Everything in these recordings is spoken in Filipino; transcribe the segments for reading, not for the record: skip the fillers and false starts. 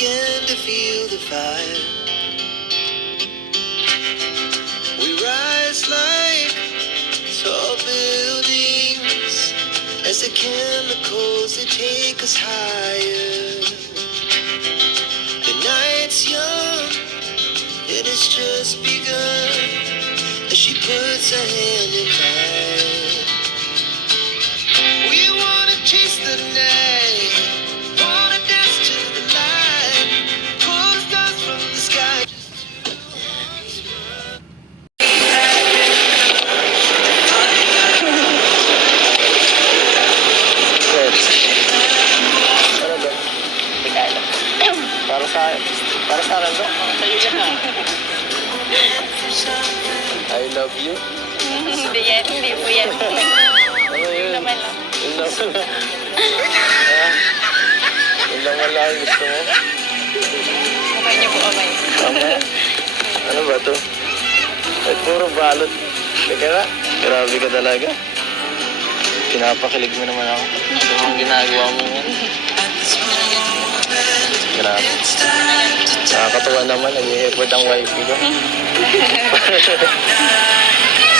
began to feel the fire. We rise like tall buildings as the chemicals that take us higher. The night's young, it has just begun as she puts her hand in mine. We wanna chase the night, wanna dance to the light, pull stars from the sky. Para sa akin to? I love you. Hindi yan, hindi po yan. Ano yun? Naman lang. Yun naman lang. Ah, yun naman lang ang gusto mo. Mukha niyo po kamay. Tama. Ano ba to? Ay, puro balot. Teka na, grabe ka talaga. Pinapakilig mo naman ako. Sa mga ginagawa mo yan. Grabe. Nakakatuwa naman, nag-i-effort ang wifey ko.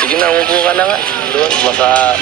Sige na, umupo ka na nga. Doon, baka